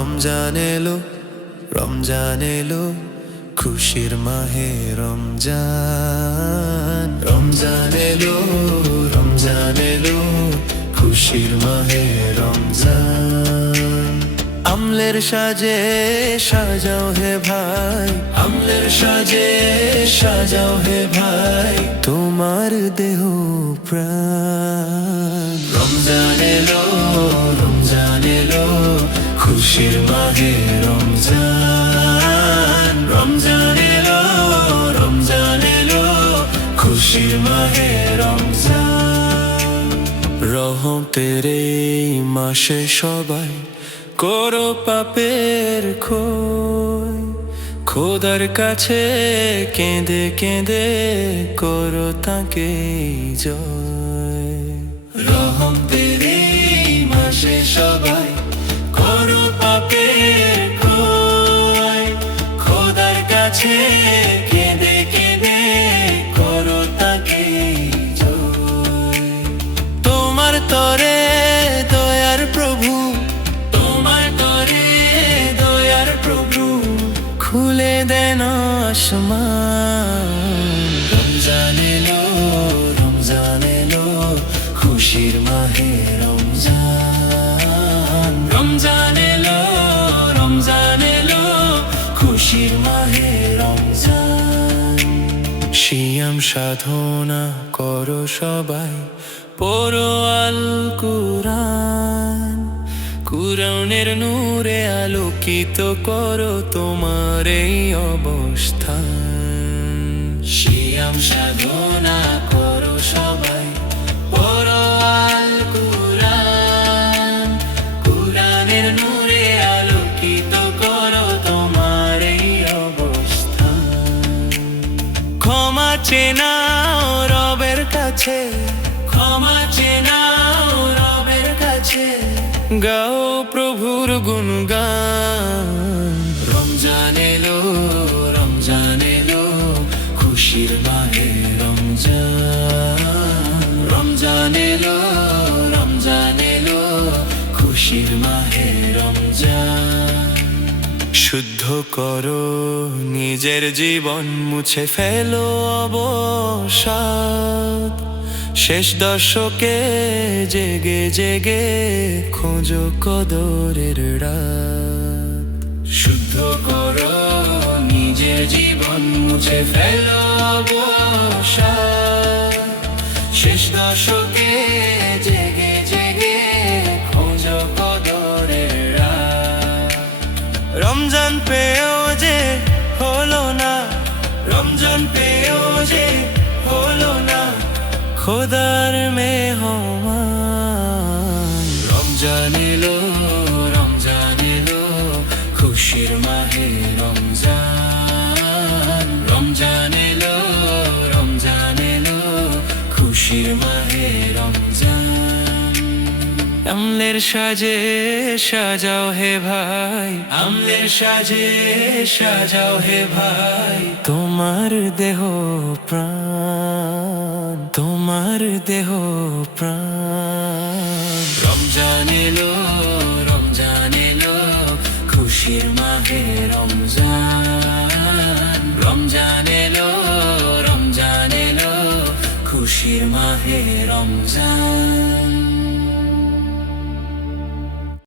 রমজান এলো, রমজান এলো, খুশির মাহে রমজান। রমজান এলো, রমজান এলো, খুশির মাহে রমজান। আমলের সাজে সাজাও হে ভাই, আমলের সাজে সাজাও হে ভাই, তোমার দেহ প্রাণ। রমজান এলো, রমজান এলো, খুশির মাহে রমজান। রমজান এলো, রমজান এলো, খুশির মাহে রমজান। রহমতের এই মাসে সবাই করো পাপের ক্ষয়, খোদার কাছে কেঁদে কেঁদে করো তাকে জয়। রহমতের এই মাসে সবাই করো পাপের ক্ষয়, খোদার কাছে কেঁদে কেঁদে করো তাকে জয়। তোমার তরে দয়ার প্রভু, তোমার তরে দয়ার প্রভু, খুলে দেন আসমান। রমজান এলো, রমজান এলো, খুশির মাহে রমজান। রমজান এলো, রমজান এলো, খুশির মাহে রমজান। সিয়াম সাধনা করো সবাই, পড়ো আল কুরআন, কুরআনের নূরে আলোকিত করো তোমার এই অবস্থান। সিয়াম সাধনা করো সবাই, পড়ো আল কুরআন, কুরআনের নূরে আলোকিত করো তোমার এই অবস্থান। ক্ষমা চেনাও রবের কাছে, ক্ষমা চেনাও রবের কাছে, গাও প্রভুর গুণগান। রমজান এলো, রমজান এলো, খুশির মাহে রমজান। রমজান এলো, রমজান এলো, খুশির মাহে রমজান। শুদ্ধ করো নিজের জীবন, মুছে ফেলো অবসাদ, শেষ দশকে জেগে জেগে খোঁজো কদরের রাত। শুদ্ধ করো নিজের জীবন, মুছে ফেলো অবসাদ, শেষ দশকে জেগে জেগে খোঁজো কদরের রাত। রমজান পেয়েও যে হলো না, রমজান পেয়েও যে হলো না, খোদার মেহমান। রমজান এলো, রমজান এলো, খুশির মাহে রমজান। রমজান এলো, রমজান এলো, খুশির মাহে রমজান। আমলের সাজে সাজাও হে ভাই, আমলের সাজে সাজাও হে ভাই, তোমার দেহ প্রাণ, তোমার দেহ প্রাণ। রমজান এলো, রমজান এলো, খুশির মাহে রমজান। রমজান এলো, রমজান এলো, খুশির মাহে রমজান।